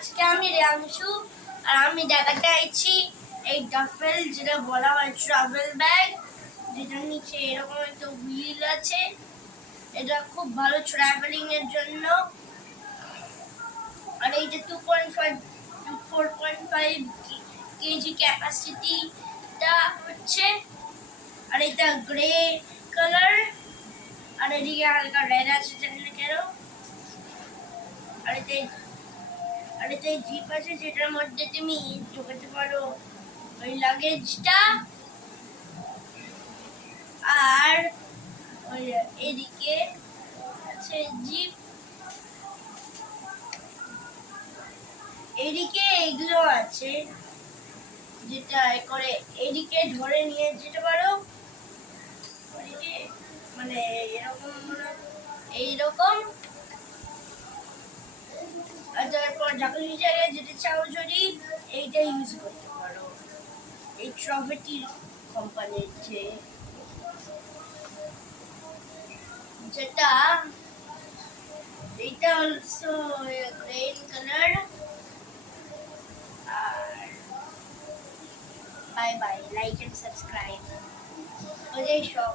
আজকে আমি রেয়াংশু আর আমি দেখাতে আইছি এই ডাফেল যেটা বলা হয় ট্রাভেল ব্যাগ, যেটার নিচে এরকম একটা হুইল আছে। এটা খুব ভালো ট্রাভেলিং এর জন্য। আর এইটা 2.5 to 4.5 কেজি ক্যাপাসিটিটা হচ্ছে। আর এটা গ্রে কালার, আর এদিকে হালকা রেড আছে জানি না কেন। আর এতে জিপ আছে যেটার মধ্যে তুমি ঢোকাতে পারো ওই লাগেজটা। আর ওই এদিকে আছে জিপ, এদিকে এগুলো আছে যেটা করে এদিকে ধরে নিয়ে যেতে পারো। ওদিকে মানে এরকম এইরকম। আর তারপর যখন জায়গায় যেতে চাও যদি এইটা ইউজ করতে পারো, এই ট্রফেটি কোম্পানির যেটা এটা অলসো গ্রেন কালার। আর bye bye, like and subscribe ওই সব।